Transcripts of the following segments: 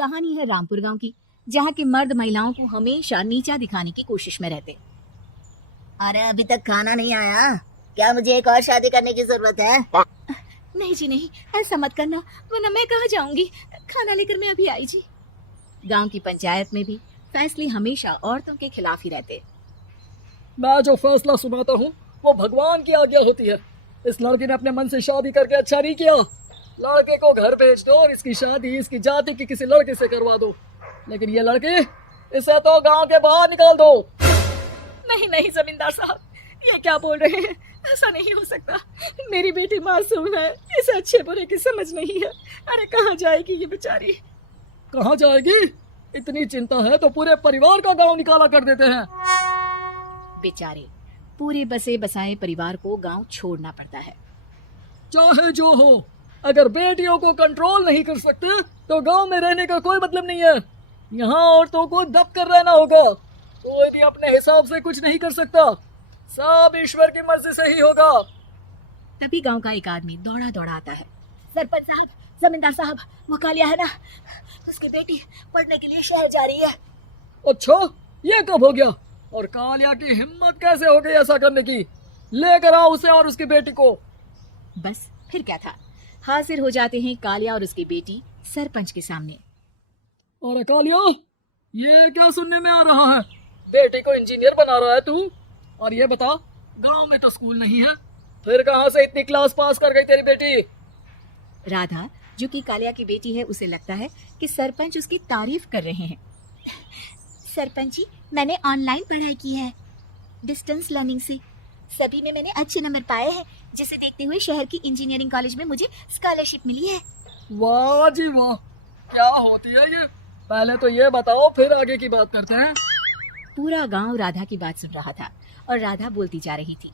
कहानी है रामपुर गांव की, जहाँ के मर्द महिलाओं को हमेशा नीचा दिखाने की कोशिश में रहते। अरे अभी तक खाना नहीं आया क्या? मुझे एक और शादी करने की जरूरत है। नहीं जी नहीं, ऐसा मत करना, वरना मैं कहाँ जाऊंगी। खाना लेकर मैं अभी आई जी। गांव की पंचायत में भी फैसले हमेशा औरतों के खिलाफ ही रहते। मैं जो फैसला सुनाता हूँ वो भगवान की आज्ञा होती है। इस लड़के ने अपने मन से शादी करके अच्छा नहीं किया। लड़के को घर भेज दो और इसकी शादी इसकी जाति के किसी लड़के से करवा दो, लेकिन ये लड़की, इसे तो गांव के बाहर निकाल दो। नहीं नहीं जमींदार साहब, ये क्या बोल रहे हैं? ऐसा नहीं हो सकता। मेरी बेटी मासूम है, इसे अच्छे बुरे की समझ नहीं है। अरे कहाँ जाएगी ये बेचारी? कहाँ जाएगी? इतनी चिंता है तो पूरे परिवार का गांव निकाला कर देते हैं। बेचारे पूरे बसे बसाए परिवार को गांव छोड़ना पड़ता है। चाहे जो हो, अगर बेटियों को कंट्रोल नहीं कर सकते तो गांव में रहने का कोई मतलब नहीं है। यहाँ औरतों को दब कर रहना होगा। कोई भी अपने हिसाब से कुछ नहीं कर सकता, सब ईश्वर की मर्जी से ही होगा। तभी गांव का एक आदमी दौड़ा दौड़ा आता है। सरपंच साहब, जमींदार साहब, वो कालिया है ना, उसकी बेटी पढ़ने के लिए शहर जा रही है। अच्छा, ये कब हो गया? और कालिया की हिम्मत कैसे हो गई ऐसा करने की? लेकर आओ उसे और उसकी बेटी को। बस फिर क्या था, हाजिर हो जाते हैं कालिया और उसकी बेटी सरपंच के सामने। अरे कालिया, ये क्या सुनने में आ रहा है? बेटी को इंजीनियर बना रहा है तू? और ये बता, गांव में तो स्कूल नहीं है, फिर कहां से इतनी क्लास पास कर गई तेरी बेटी? राधा, जो कि कालिया की बेटी है, उसे लगता है कि सरपंच उसकी तारीफ कर रहे हैं। सरपंच जी, मैंने ऑनलाइन पढ़ाई की है, डिस्टेंस लर्निंग से। सभी में मैंने अच्छे नंबर पाए हैं, जिसे देखते हुए शहर की इंजीनियरिंग कॉलेज में मुझे स्कॉलरशिप मिली है। वाह जी वाह, क्या होती है ये? पहले तो ये बताओ, फिर आगे की बात करते हैं। पूरा गांव राधा की बात सुन रहा था और राधा बोलती जा रही थी।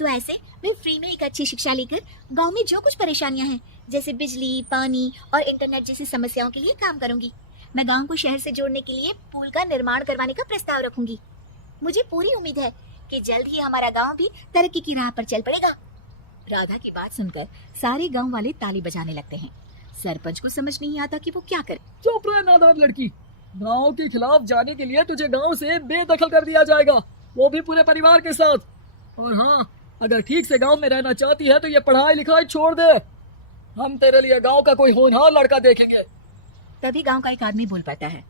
तो ऐसे मैं फ्री में एक अच्छी शिक्षा लेकर गांव में जो कुछ परेशानियां हैं, जैसे बिजली, पानी और इंटरनेट जैसी समस्याओं के लिए काम करूंगी। मैं गांव को शहर से जोड़ने के लिए पुल का निर्माण करवाने का प्रस्ताव रखूंगी। मुझे पूरी उम्मीद है कि जल्द ही हमारा गांव भी तरक्की की राह पर चल पड़ेगा। राधा की बात सुनकर सारे गांव वाले ताली बजाने लगते हैं। सरपंच को समझ नहीं आता कि वो क्या करे। चुप रह नादान लड़की, गांव के खिलाफ जाने के लिए तुझे गांव से बेदखल कर दिया जाएगा, वो भी पूरे परिवार के साथ। और हाँ, अगर ठीक से गांव में रहना चाहती है तो ये पढ़ाई लिखाई छोड़ दे। हम तेरे लिए गांव का कोई होनहार लड़का देखेंगे। तभी गांव का एक आदमी बोल पड़ता है।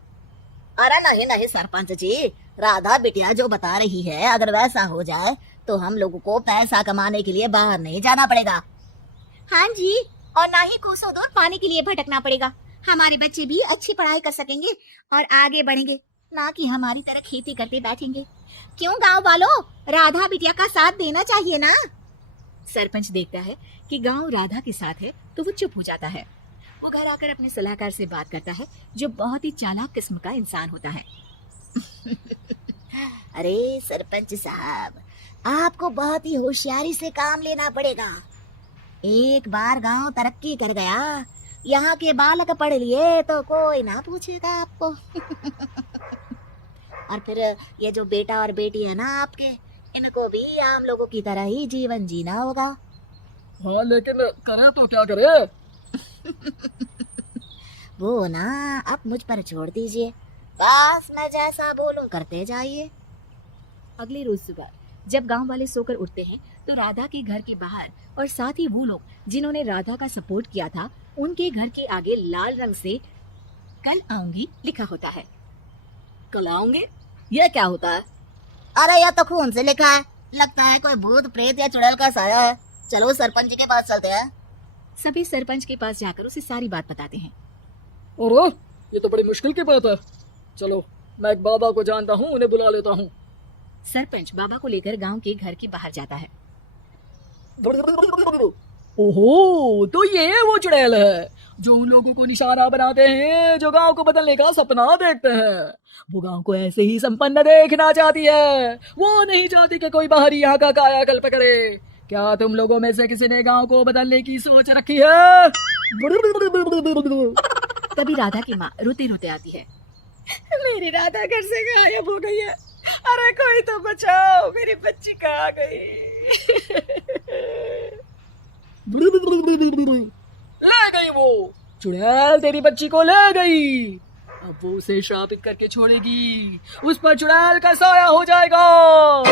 अरे नहीं नहीं सरपंच जी, राधा बिटिया जो बता रही है, अगर वैसा हो जाए तो हम लोगों को पैसा कमाने के लिए बाहर नहीं जाना पड़ेगा। हाँ जी, और ना ही कोसों दूर पानी के लिए भटकना पड़ेगा। हमारे बच्चे भी अच्छी पढ़ाई कर सकेंगे और आगे बढ़ेंगे, ना कि हमारी तरह खेती करते बैठेंगे। क्यों गांव वालों, राधा बिटिया का साथ देना चाहिए ना। सरपंच देखता है कि गांव राधा के साथ है तो वो चुप हो जाता है। वो घर आकर अपने सलाहकार से बात करता है, जो बहुत ही चालाक किस्म का इंसान होता है। अरे सरपंच साहब, आपको बहुत ही होशियारी से काम लेना पड़ेगा। एक बार गांव तरक्की कर गया, यहाँ के बालक पढ़ लिए तो कोई ना पूछेगा आपको। और फिर ये जो बेटा और बेटी है ना आपके, इनको भी आम लोगों की तरह ही जीवन जीना होगा। हाँ, लेकिन करे तो क्या करे? वो ना आप मुझ पर छोड़ दीजिए, बस मैं जैसा बोलूं करते जाइए। अगले रोज सुबह जब गांव वाले सोकर उठते हैं तो राधा के घर के बाहर और साथ ही वो लोग जिन्होंने राधा का सपोर्ट किया था, उनके घर के आगे लाल रंग से कल आऊंगी लिखा होता है। कल आऊंगे, ये क्या होता है? अरे यह तो खून से लिखा है, लगता है कोई भूत प्रेत या चुड़ैल का साया है। चलो सरपंच के पास चलते हैं। सभी सरपंच के पास जाकर उसे सारी बात बताते हैं। और ये तो बड़ी मुश्किल की बात है। चलो, मैं एक बाबा को जानता हूँ, उन्हें बुला लेता हूँ। सरपंच बाबा को लेकर गांव के घर के बाहर जाता है। ओहो, तो ये वो चुड़ैल है जो उन लोगों को निशाना बनाते हैं जो गांव को बदलने का सपना देखते हैं। वो गांव को ऐसे ही संपन्न देखना चाहती है, वो नहीं चाहती कि कोई बाहरी यहाँ का कायाकल्प करे। क्या तुम लोगों में से किसी ने गांव को बदलने की सोच रखी है? तभी राधा की माँ रोते रोते आती है। मेरी राधा घर से गायब हो गई है, अरे कोई तो बचाओ, मेरी बच्ची कहाँ गई? ले गई वो। चुड़ैल तेरी बच्ची को ले गई। अब वो उसे श्रापित करके छोड़ेगी, उस पर चुड़ैल का साया हो जाएगा।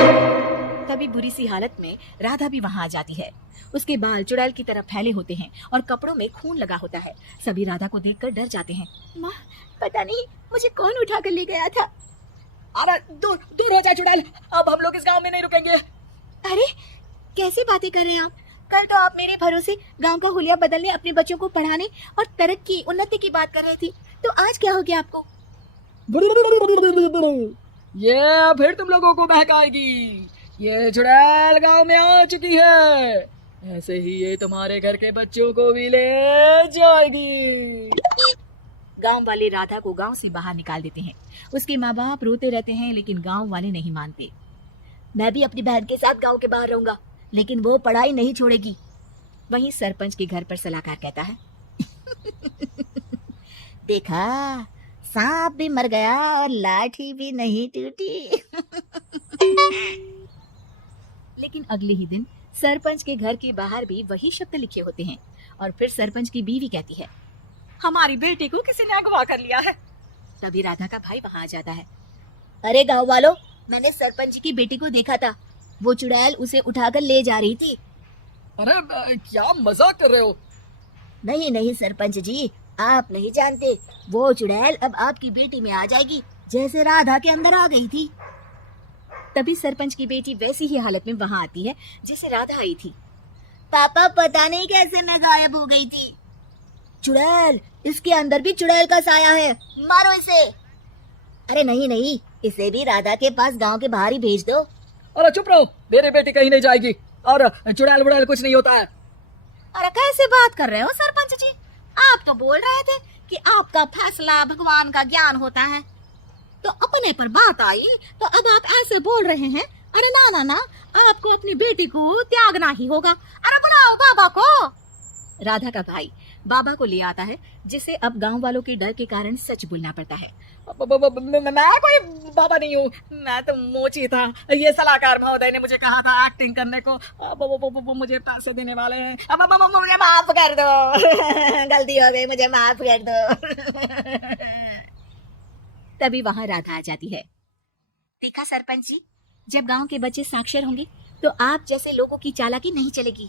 तभी बुरी सी हालत में राधा भी वहां आ जाती है। उसके बाल चुड़ैल की तरह फैले होते हैं और कपड़ों में खून लगा होता है। सभी राधा को देखकर डर जाते हैं। माँ, पता नहीं मुझे कौन उठा कर ले गया था। अरे दूर दूर हो जा चुड़ैल, अब हम लोग इस गांव में नहीं रुकेंगे। अरे कैसी बातें कर रहे हैं आप? कल तो आप मेरे भरोसे गांव का हुलिया बदलने, अपने बच्चों को पढ़ाने और तरक्की उन्नति की बात कर रही थी, तो आज क्या हो गया आपको? ये फिर तुम लोगों को बहकाएगी। ये चुड़ैल गांव में आ चुकी है, ऐसे ही ये तुम्हारे घर के बच्चों को भी ले जाएगी। गांव वाले राधा को गांव से बाहर निकाल देते हैं। उसके माँ बाप रोते रहते हैं, लेकिन गांव वाले नहीं मानते। मैं भी अपनी बहन के साथ गांव के बाहर रहूंगा, लेकिन वो पढ़ाई नहीं छोड़ेगी। वहीं सरपंच के घर पर सलाहकार कहता है, देखा, सांप भी मर गया और लाठी भी नहीं टूटी। लेकिन अगले ही दिन सरपंच के घर के बाहर भी वही शब्द लिखे होते हैं। और फिर सरपंच की बीवी कहती है, हमारी बेटी को किसी ने अगवा कर लिया है। तभी राधा का भाई वहां आ जाता है। अरे गांव वालों, मैंने सरपंच जी की बेटी को देखा था, वो चुड़ैल उसे उठाकर ले जा रही थी। अरे क्या मजाक कर रहे हो? नहीं नहीं सरपंच जी, आप नहीं जानते, वो चुड़ैल अब आपकी बेटी में आ जाएगी, जैसे राधा के अंदर आ गई थी। तभी सरपंच की बेटी वैसी ही हालत में वहां आती है जैसे राधा आई थी। पापा, पता नहीं कैसे मैं गायब हो गई थी। चुड़ैल, इसके अंदर भी चुड़ैल का साया है, मारो इसे। अरे नहीं नहीं, इसे भी राधा के पास गांव के बाहर ही भेज दो। अरे चुप रहो, मेरी बेटी कहीं नहीं जाएगी और चुड़ैल वुड़ैल कुछ नहीं होता है। अरे कैसे बात कर रहे हो सरपंच जी? आप तो बोल रहे थे कि आपका फैसला भगवान का ज्ञान होता है, तो अपने पर बात आई तो अब आप ऐसे बोल रहे हैं। अरे ना ना ना, आपको अपनी बेटी को त्यागना ही होगा। अरे बुलाओ बाबा को। राधा का भाई बाबा को ले आता है, जिसे अब गांव वालों के डर के कारण सच बोलना पड़ता है। मैं कोई बाबा नहीं हूँ, मैं तो मोची था। ये सलाहकार महोदय ने मुझे कहा था एक्टिंग करने को, वो मुझे पैसे देने वाले हैं। अब मुझे माफ कर दो। गलती हो गई, मुझे माफ कर दो। तभी वहां राधा आ जाती है। देखा सरपंच जी, जब गांव के बच्चे साक्षर होंगे तो आप जैसे लोगों की चालाकी नहीं चलेगी।